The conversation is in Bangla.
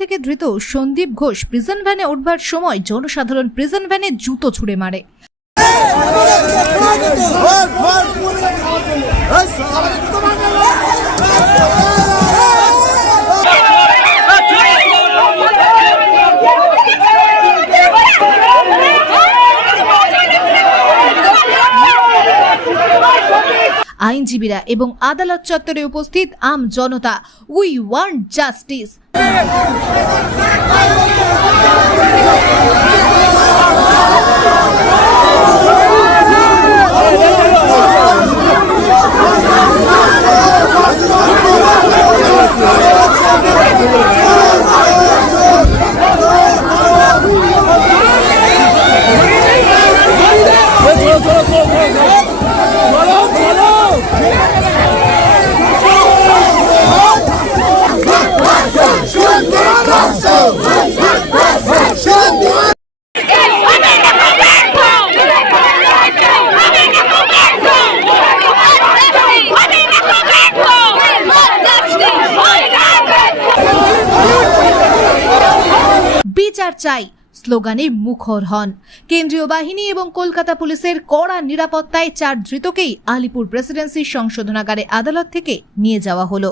থেকে ধৃত সন্দীপ ঘোষ প্রিজন ভ্যানে উঠবার সময় জনসাধারণ প্রিজন ভ্যানে জুতো ছুড়ে মারে। আইনজীবীরা এবং আদালত চত্বরে উপস্থিত আম জনতা। উই ওয়ান্ট জাস্টিস বিচার চাই, স্লোগানে মুখর হন। কেন্দ্রীয় বাহিনী এবং কলকাতা পুলিশের কড়া নিরাপত্তায় চার ধৃতকেই আলিপুর প্রেসিডেন্সির সংশোধনাগারে আদালত থেকে নিয়ে যাওয়া হলো।